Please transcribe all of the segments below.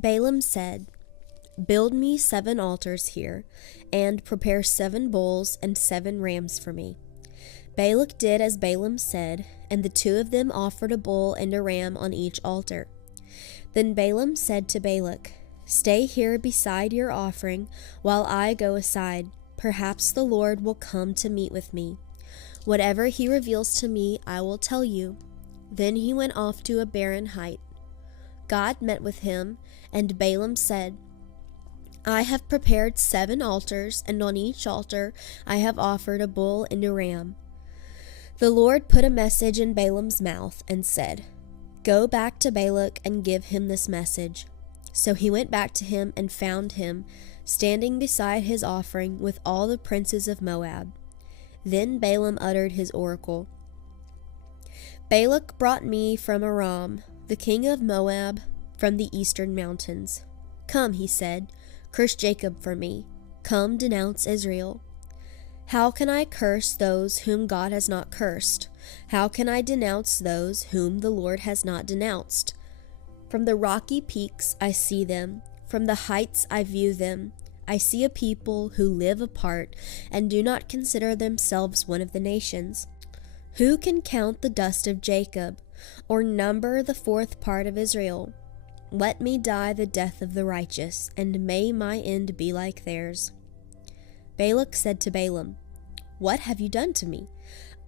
Balaam said, "Build me 7 altars here, and prepare 7 bulls and 7 rams for me." Balak did as Balaam said, and the 2 of them offered a bull and a ram on each altar. Then Balaam said to Balak, "Stay here beside your offering while I go aside. Perhaps the Lord will come to meet with me. Whatever he reveals to me, I will tell you." Then he went off to a barren height. God met with him, and Balaam said, "I have prepared 7 altars, and on each altar I have offered a bull and a ram." The Lord put a message in Balaam's mouth and said, "Go back to Balak and give him this message." So he went back to him and found him standing beside his offering with all the princes of Moab. Then Balaam uttered his oracle. "Balak brought me from Aram, the king of Moab, from the eastern mountains. Come," he said, "curse Jacob for me. Come, denounce Israel. How can I curse those whom God has not cursed? How can I denounce those whom the Lord has not denounced? From the rocky peaks I see them, from the heights I view them. I see a people who live apart and do not consider themselves one of the nations. Who can count the dust of Jacob, or number the 4th part of Israel? Let me die the death of the righteous, and may my end be like theirs." Balak said to Balaam, "What have you done to me?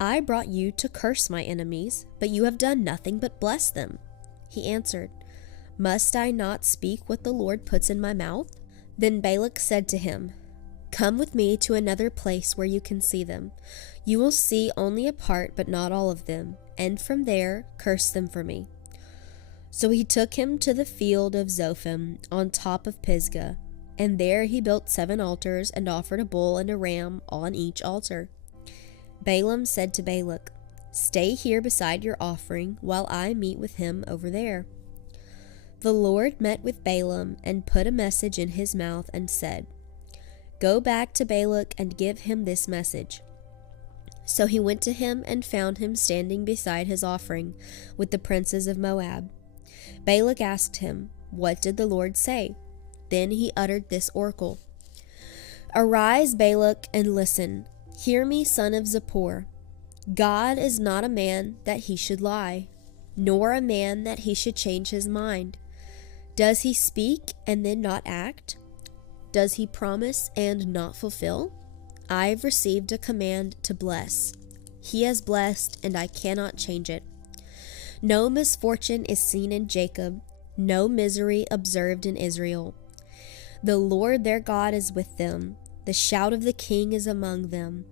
I brought you to curse my enemies, but you have done nothing but bless them." He answered, "Must I not speak what the Lord puts in my mouth?" Then Balak said to him, "Come with me to another place where you can see them. You will see only a part, but not all of them, and from there curse them for me." So he took him to the field of Zophim on top of Pisgah, and there he built 7 altars and offered a bull and a ram on each altar. Balaam said to Balak, "Stay here beside your offering while I meet with him over there." The Lord met with Balaam and put a message in his mouth and said, "Go back to Balak and give him this message." So he went to him and found him standing beside his offering with the princes of Moab. Balak asked him, "What did the Lord say?" Then he uttered this oracle. "Arise, Balak, and listen. Hear me, son of Zippor. God is not a man that he should lie, nor a man that he should change his mind. Does he speak and then not act? Does he promise and not fulfill? I've received a command to bless. He has blessed, and I cannot change it. No misfortune is seen in Jacob, no misery observed in Israel. The Lord their God is with them. The shout of the king is among them.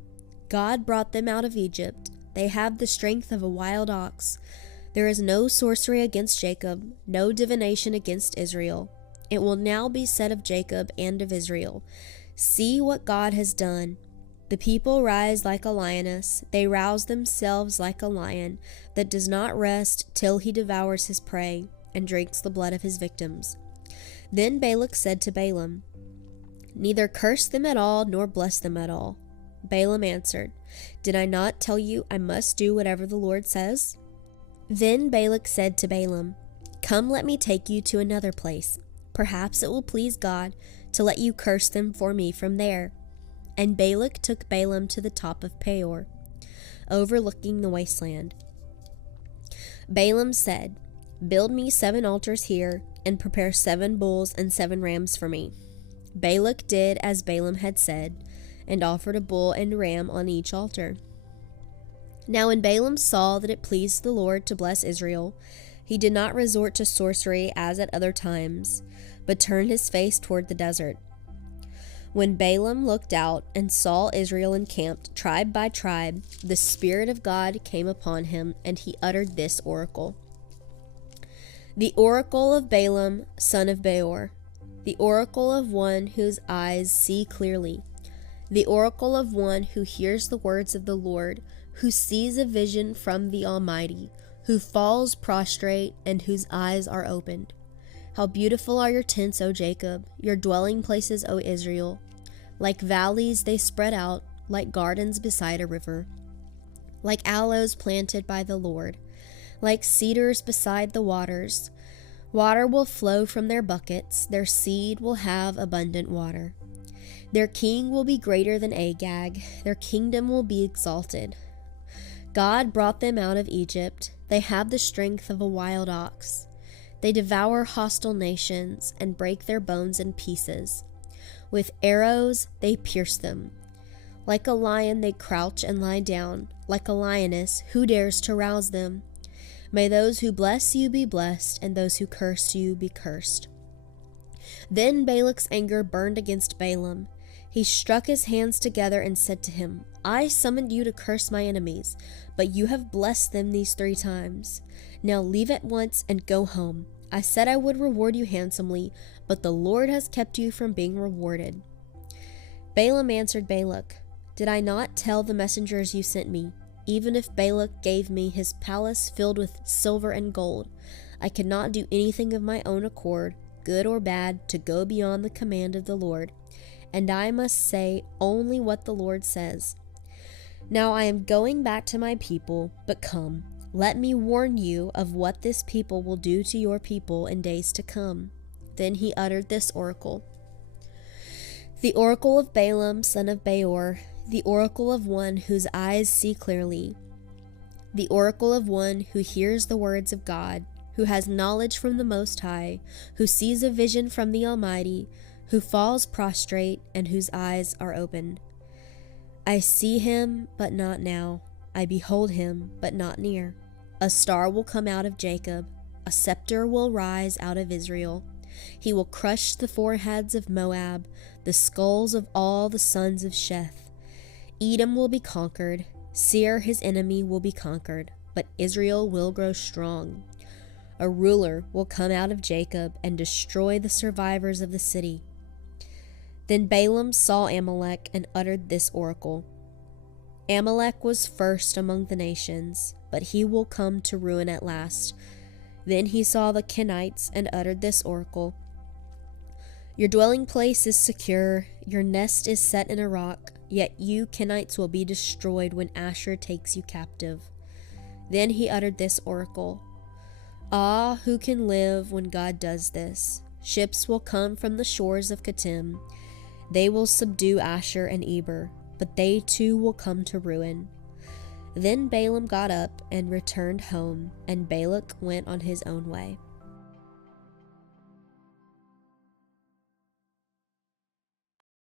God brought them out of Egypt. They have the strength of a wild ox. There is no sorcery against Jacob, no divination against Israel. It will now be said of Jacob and of Israel, 'See what God has done.' The people rise like a lioness. They rouse themselves like a lion that does not rest till he devours his prey and drinks the blood of his victims." Then Balak said to Balaam, "Neither curse them at all nor bless them at all." Balaam answered, "Did I not tell you I must do whatever the Lord says?" Then Balak said to Balaam, "Come, let me take you to another place. Perhaps it will please God to let you curse them for me from there." And Balak took Balaam to the top of Peor, overlooking the wasteland. Balaam said, "Build me 7 altars here, and prepare 7 bulls and 7 rams for me." Balak did as Balaam had said, and offered a bull and a ram on each altar. Now when Balaam saw that it pleased the Lord to bless Israel, he did not resort to sorcery as at other times, but turned his face toward the desert. When Balaam looked out and saw Israel encamped tribe by tribe, the Spirit of God came upon him, and he uttered this oracle. The oracle of Balaam, son of Beor, the oracle of one whose eyes see clearly, the oracle of one who hears the words of the Lord, who sees a vision from the Almighty, who falls prostrate and whose eyes are opened. How beautiful are your tents, O Jacob, your dwelling places, O Israel. Like valleys they spread out, like gardens beside a river, like aloes planted by the Lord, like cedars beside the waters. Water will flow from their buckets, their seed will have abundant water. Their king will be greater than Agag, their kingdom will be exalted. God brought them out of Egypt, they have the strength of a wild ox. They devour hostile nations and break their bones in pieces. With arrows they pierce them. Like a lion they crouch and lie down, like a lioness, who dares to rouse them? May those who bless you be blessed, and those who curse you be cursed. Then Balak's anger burned against Balaam. He struck his hands together and said to him, I summoned you to curse my enemies, but you have blessed them these 3 times. Now leave at once and go home. I said I would reward you handsomely, but the Lord has kept you from being rewarded. Balaam answered Balak, Did I not tell the messengers you sent me? Even if Balak gave me his palace filled with silver and gold, I could not do anything of my own accord, good or bad, to go beyond the command of the Lord, and I must say only what the Lord says. Now I am going back to my people, but come, let me warn you of what this people will do to your people in days to come. Then he uttered this oracle. The oracle of Balaam, son of Beor, the oracle of one whose eyes see clearly, the oracle of one who hears the words of God, who has knowledge from the Most High, who sees a vision from the Almighty, who falls prostrate and whose eyes are opened. I see him, but not now. I behold him, but not near. A star will come out of Jacob, a scepter will rise out of Israel. He will crush the foreheads of Moab, the skulls of all the sons of Sheth. Edom will be conquered, Seir his enemy will be conquered, but Israel will grow strong. A ruler will come out of Jacob and destroy the survivors of the city. Then Balaam saw Amalek and uttered this oracle. Amalek was first among the nations, but he will come to ruin at last. Then he saw the Kenites and uttered this oracle. Your dwelling place is secure, your nest is set in a rock, yet you Kenites will be destroyed when Asher takes you captive. Then he uttered this oracle. Ah, who can live when God does this? Ships will come from the shores of Kittim. They will subdue Asher and Eber, but they too will come to ruin. Then Balaam got up and returned home, and Balak went on his own way.